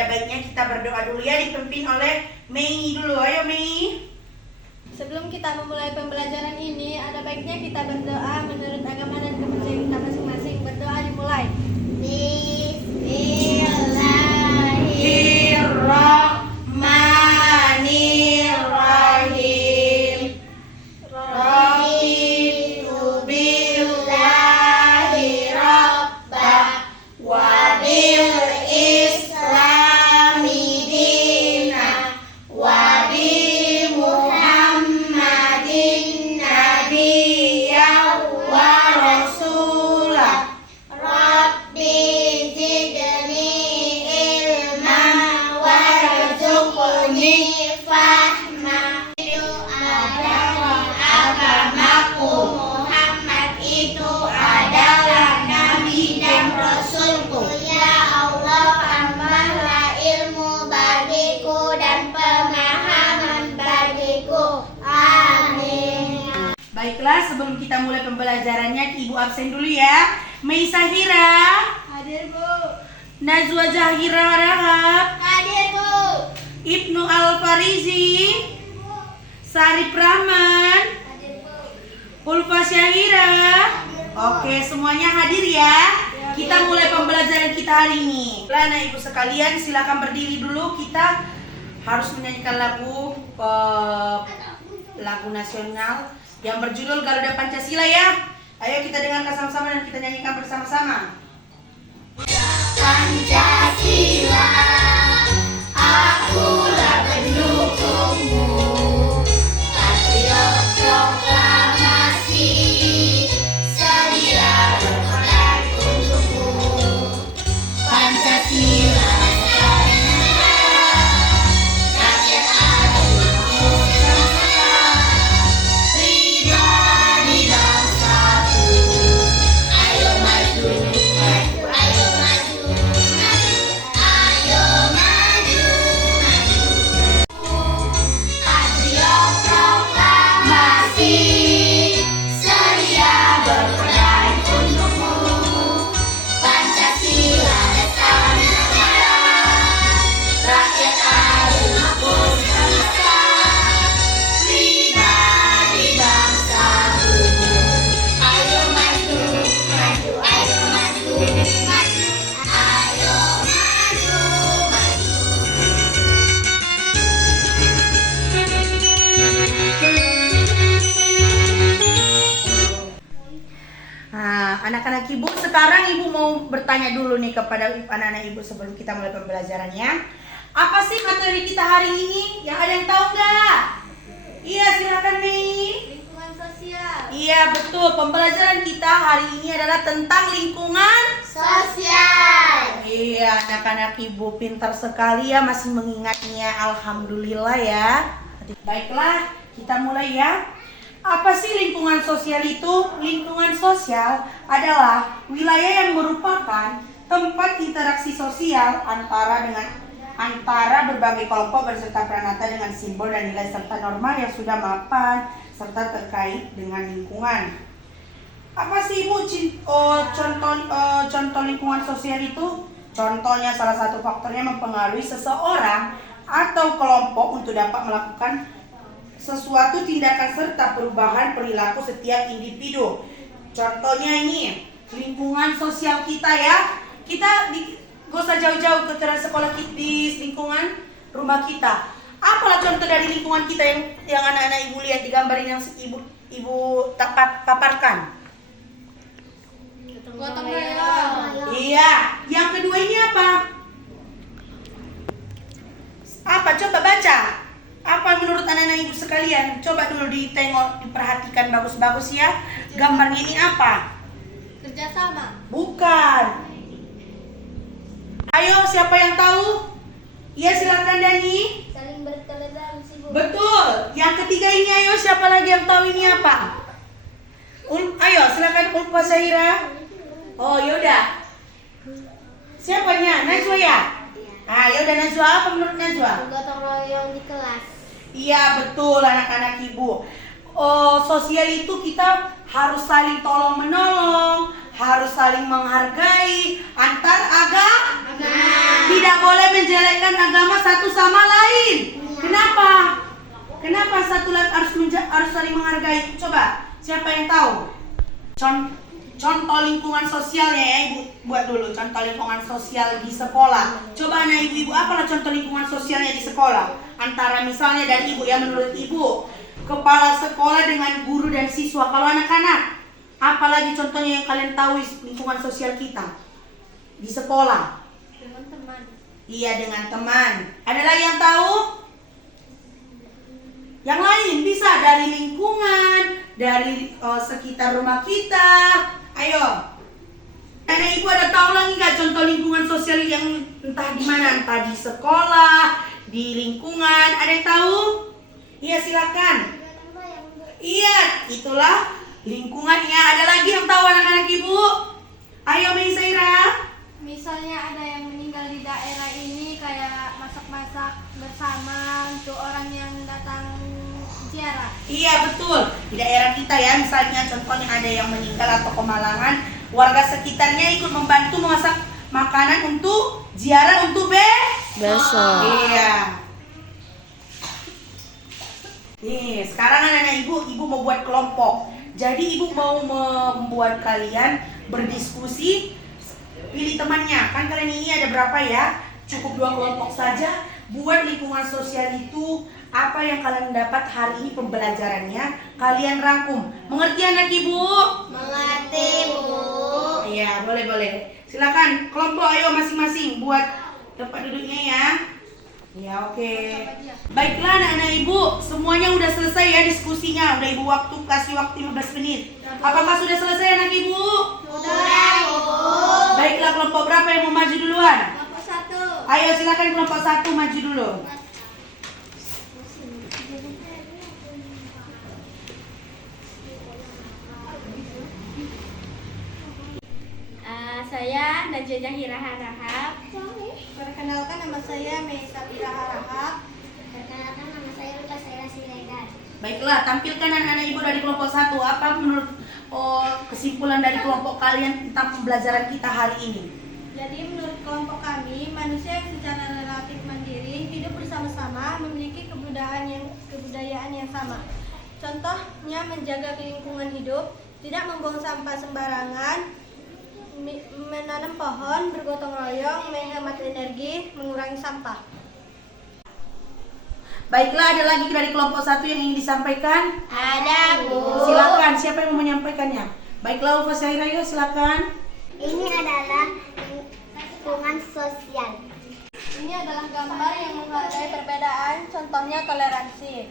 ada baiknya kita berdoa dulu ya, dipimpin oleh Mei dulu. Ayo Mei. Sebelum kita memulai pembelajaran ini, ada baiknya kita berdoa menurut agama dan kepercayaan kita masing-masing. Berdoa dimulai. Bismillahirrahmanirrahim. Raditu billahi rabbah wa bil islami dina wa bi Muhammadin nabiyyan wa rasulah. Rabbi zidni ilman warzuqni fahma. Itu adalah agamaku. Muhammad itu adalah nabi dan rasulku. Ya Allah, tambahlah ilmu bagiku dan pemahaman bagiku. Amin. Baiklah, sebelum kita mulai pembelajarannya, Ibu absen dulu ya. Mei Sahira, Hadir, Bu. Najwa Zahira Rahab, Hadir, Bu. Ibnu Al-Farizi, Sarip Rahman, Hadir, Bu. Ulfa Syahira. Oke, semuanya hadir ya. Kita mulai pembelajaran kita hari ini. Nah, Ibu sekalian, silakan berdiri dulu. Kita harus menyanyikan lagu nasional yang berjudul Garuda Pancasila ya. Ayo kita dengarkan sama-sama dan kita nyanyikan bersama-sama. Pancasila, akulah pendukungmu. Patriot proklamasi, sedia berperang untukmu. Pancasila, rakyat adil, pribadi bangsaku. Ayo maju, maju, ayo maju, maju, ayo maju, maju. Patriot proklamasi, sedia berperang untukmu. Pancasila dasar negara, rakyat adil berbangsa, pribadi bangsaku. Ayo maju, maju, ayo maju, maju, ayo maju, maju. Nah, anak-anak Ibu, sekarang Ibu mau bertanya dulu nih kepada anak-anak Ibu sebelum kita mulai pembelajarannya. Apa sih materi kita hari ini? Yang ada yang tahu nggak? Iya, silakan nih. Lingkungan sosial. Iya, betul. Pembelajaran kita hari ini adalah tentang lingkungan Sosial. Iya, anak-anak Ibu pintar sekali ya, masih mengingatnya. Alhamdulillah ya. Baiklah, kita mulai ya. Apa sih lingkungan sosial itu? Lingkungan sosial adalah wilayah yang merupakan tempat interaksi sosial antara berbagai kelompok berserta peranata dengan simbol dan nilai serta norma yang sudah mapan serta terkait dengan lingkungan. Apa sih Ibu contoh lingkungan sosial itu? Contohnya, salah satu faktornya mempengaruhi seseorang atau kelompok untuk dapat melakukan sesuatu tindakan serta perubahan perilaku setiap individu. Contohnya ini lingkungan sosial kita ya. Kita gak usah jauh-jauh ke sekolah kita di lingkungan rumah kita. Apalah contoh dari lingkungan kita yang anak-anak Ibu lihat di gambar ini yang ibu paparkan? Gotong royong. Iya. Yang kedua ini apa? Apa? Coba baca. Apa menurut anak-anak Ibu sekalian? Coba dulu ditengok, diperhatikan bagus-bagus ya. Gambarnya ini apa? Kerjasama. Bukan. Ayo, siapa yang tahu? Iya, silakan Dani. Saling bertoleransi, Bu. Betul. Yang ketiga ini, ayo, siapa lagi yang tahu ini apa? Ayo, silakan Ulfa Syahira. Oh, yaudah. Siapanya? Najwa ya? Ah, yaudah Najwa, apa menurut Najwa? Gotong royong di kelas. Iya, betul anak-anak Ibu. Sosial itu kita harus saling tolong menolong, harus saling menghargai antar agama. Tidak boleh menjelekkan agama satu sama lain. Kenapa? Kenapa satu lain harus saling menghargai? Coba, siapa yang tahu? Contoh lingkungan sosialnya ya, Ibu buat dulu. Contoh lingkungan sosial di sekolah. Coba anak ibu-ibu, apalah contoh lingkungan sosialnya di sekolah? Antara misalnya dari Ibu ya, menurut Ibu, kepala sekolah dengan guru dan siswa. Kalau anak-anak, apalagi contohnya yang kalian tahu lingkungan sosial kita di sekolah? Dengan teman. Iya, dengan teman. Ada lagi yang tahu? Yang lain bisa dari lingkungan, dari sekitar rumah kita. Ayo. Anak ibu ada tahu lagi nggak contoh lingkungan sosial yang entah di mana, entah di sekolah, di lingkungan. Ada yang tahu? Iya, silakan. Iya, itulah lingkungannya. Ada lagi yang tahu anak-anak ibu? Ayo, Meisaira. Misalnya ada yang meninggal di daerah ini, kayak masak-masak bersama untuk orang yang datang ziarah. Iya, betul. Di daerah kita ya, misalnya contohnya ada yang meninggal atau kemalangan, warga sekitarnya ikut membantu memasak makanan untuk ziarah untuk besok. Iya. Nih, sekarang anak-anak ibu mau buat kelompok. Jadi ibu mau membuat kalian berdiskusi. Pilih temannya, kan kalian ini ada berapa ya? Cukup 2 kelompok saja. Buat lingkungan sosial itu apa yang kalian dapat hari ini pembelajarannya, kalian rangkum. Mengerti anak ibu? Mengerti, Bu. Iya, boleh. Silakan kelompok, ayo masing-masing buat tempat duduknya ya. Ya, oke. Baiklah anak-anak ibu, semuanya udah selesai ya diskusinya. Udah ibu kasih waktu 15 menit. Apakah sudah selesai anak ibu? Sudah, Bu. Baiklah, kelompok berapa yang mau maju duluan? Kelompok 1. Ayo silakan kelompok 1 maju dulu. Saya Najwa Zahira Harahap. Perkenalkan, nama saya Meisafira Harahap. Perkenalkan, nama saya Luka Saira Siregar. Baiklah, tampilkan anak-anak ibu dari kelompok 1. Apa menurut kesimpulan dari kelompok kalian tentang pembelajaran kita hari ini? Jadi menurut kelompok kami, manusia yang secara relatif mandiri hidup bersama-sama memiliki kebudayaan yang sama. Contohnya menjaga lingkungan hidup, tidak membuang sampah sembarangan, menanam pohon, bergotong royong, menghemat energi, mengurangi sampah. Baiklah, ada lagi dari kelompok 1 yang ingin disampaikan? Ada, Bu. Silakan, siapa yang mau menyampaikannya? Baiklah, Ulfa Syahira, yuk silakan. Ini adalah lingkungan sosial. Ini adalah gambar yang menghargai perbedaan, contohnya toleransi.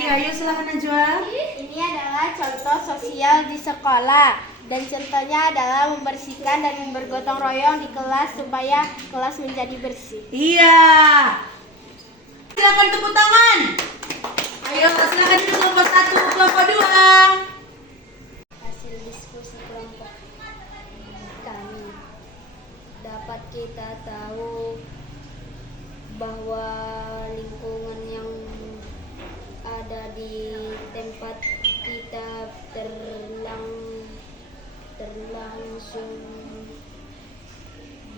Iya, yuk silakan Najwa. Ini adalah contoh sosial di sekolah, dan contohnya adalah membersihkan dan bergotong royong di kelas supaya kelas menjadi bersih. Iya. Silakan tepuk tangan. Ayo, silakan duduk kelompok 1, kelompok 2. Hasil diskusi kelompok kami dapat kita tahu bahwa lingkungan yang ada di tempat kita terlangsung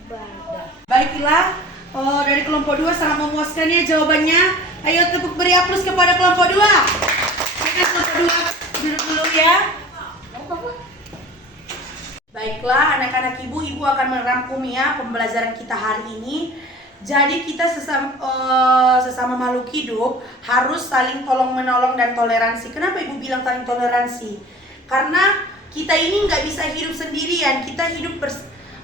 baik. Baiklah, dari kelompok 2 sangat memuaskan ya jawabannya. Ayo beri aplaus kepada kelompok 2. Silakan kelompok 2 duduk dulu ya. Baiklah anak-anak ibu akan merangkum ya pembelajaran kita hari ini. Jadi kita sesama makhluk hidup harus saling tolong menolong dan toleransi. Kenapa ibu bilang saling toleransi? Karena kita ini nggak bisa hidup sendirian, kita hidup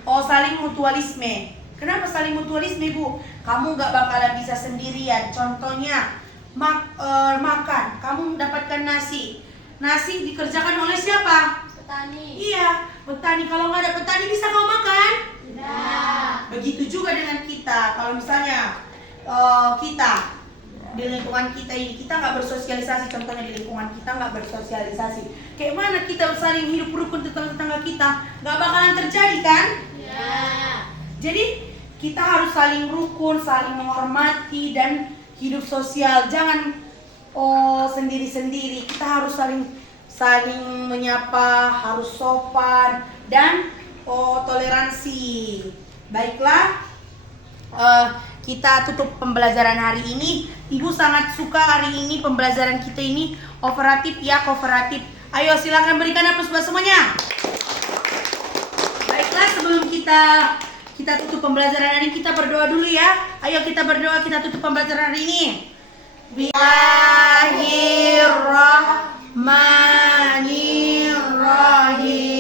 saling mutualisme. Kenapa saling mutualisme, Bu? Kamu nggak bakalan bisa sendirian. Contohnya makan, kamu mendapatkan nasi. Nasi dikerjakan oleh siapa? Petani. Iya, petani. Kalau nggak ada petani bisa kau makan? Tidak. Begitu juga dengan kita. Kalau misalnya kita di lingkungan kita ini kita nggak bersosialisasi, contohnya di lingkungan kita nggak bersosialisasi, kayak mana kita saling hidup rukun tetangga kita? Nggak bakalan terjadi kan? Ya. Jadi kita harus saling rukun, saling menghormati dan hidup sosial. Jangan sendiri-sendiri. Kita harus saling menyapa, harus sopan dan toleransi. Baiklah, kita tutup pembelajaran hari ini. Ibu sangat suka hari ini pembelajaran kita ini kooperatif ya, kooperatif. Ayo silakan berikan aplaus buat semuanya. Baiklah, sebelum kita tutup pembelajaran hari ini, kita berdoa dulu ya. Ayo kita berdoa, kita tutup pembelajaran hari ini. Bismillahirrahmanirrahim.